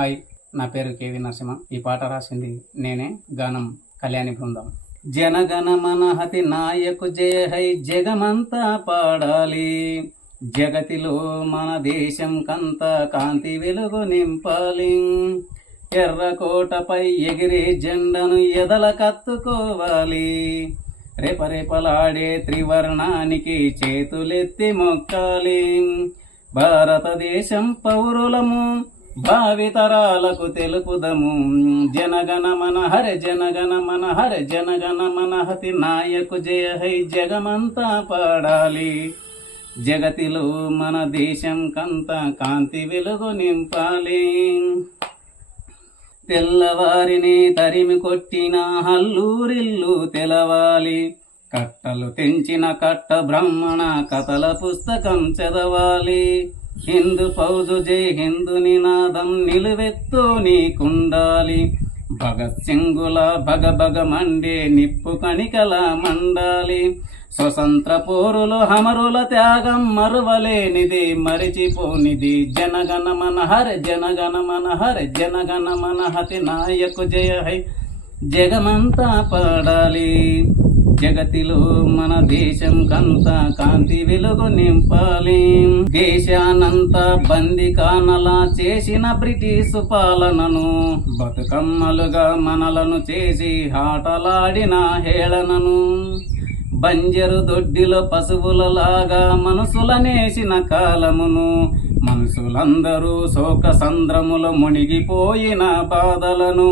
Hi నా పేరు KV Narasimha. ఈ పాట రాసింది నేనే. గానం కళ్యాణి బృందం. జనగణ మనహతి నాయకు జయ హై జగమంతా పాడాలి. జగతిలో మన దేశం కంత కాంతి వెలుగు నింపాలి. ఎర్రకోటపై ఎగిరే జెండను ఎదల కత్తుకోవాలి. రేపరేపలాడే త్రివర్ణానికి చేతులెత్తి మొక్కాలి. భారతదేశం పౌరులము భావితరాలకు తెలుపుదము. జనగణ మన హర జనగణ మన హర జనగణ మన హతి నాయకు జయ హై జగమంతా పాడాలి. జగతిలో మన దేశం కంత కాంతి వెలుగు నింపాలి. తెల్లవారిని తరిమి కొట్టిన హల్లూరిల్లు తెలవాలి. కట్టలు తెంచిన కట్ట బ్రహ్మణ కథల పుస్తకం చదవాలి. హిందూ పౌజు జై హిందూ నినాదం నిలువెత్తు నీకుండాలి. భగత్ సింగుల భగ భగ మండే నిప్పు కణికల మండాలి. స్వతంత్ర పోరులు హమరుల త్యాగం మరువలేనిది మరిచిపోనిది జనగణ మన హర జనగణ మన హర జనగణ మన హతి నాయకు జయ హై. జగమంతా పాడాలి. జగతిలో మన దేశం కంత కాంతి వెలుగు నింపాలి. దేశానంతా బంది కానలా చేసిన బ్రిటిష్ పాలనను బతుకమ్మలుగా మనలను చేసి ఆటలాడిన హేళనను బంజరు దొడ్డిలో పశువులలాగా మనసులనేసిన కాలమును మనుషులందరూ శోక సంద్రములో మునిగిపోయిన బాధలను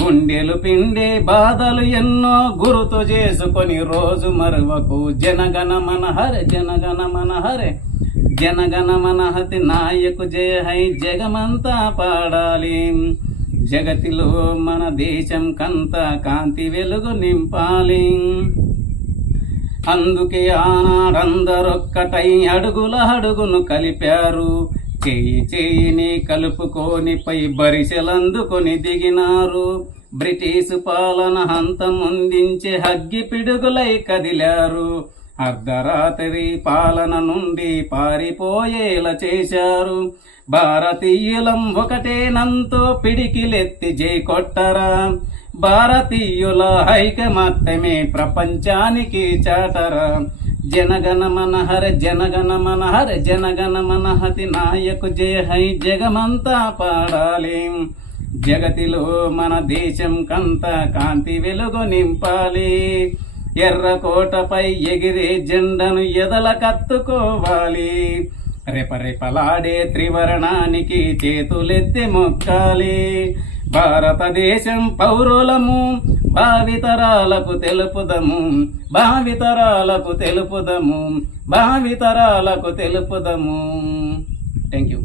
గుండెలు పిండే బాధలు ఎన్నో గుర్తు చేసుకొని రోజు మరువకు. జనగణ మన జనగణ మన హరే జనగణ మన హతి నాయకు జయ హై జగమంతా పాడాలి. జగతిలో మన దేశం కంత కాంతి వెలుగు నింపాలి. అందుకే ఆనాడందరొక్కటై అడుగుల అడుగును కలిపారు. చేయి చేయిని కలుపుకొని పై బరిసెలందుకొని దిగినారు. బ్రిటిష్ పాలన హంతముందించి హగ్గి పిడుగులై కదిలారు. అర్ధరాత్రి పాలన నుండి పారిపోయేలా చేశారు. భారతీయులం ఒకటేనంతో పిడికిలెత్తి జై కొట్టరా. భారతీయుల ఐకమత్యమే ప్రపంచానికి చాటరా. జనగణ మనహర జనగణ మనహర జనగణ మనహతి నాయకు జయ హై జగమంతా పాడాలి. జగతిలో మన దేశం కంత కాంతి వెలుగు నింపాలి. ఎర్రకోటపై ఎగిరే జెండను ఎదల కత్తుకోవాలి. రెపరెపలాడే త్రివర్ణానికి చేతులెత్తి మొక్కాలి. భారతదేశం పౌరులము భావితరాలకు తెలుపుదము భావితరాలకు తెలుపుదము భావితరాలకు తెలుపుదము థ్యాంక్ యూ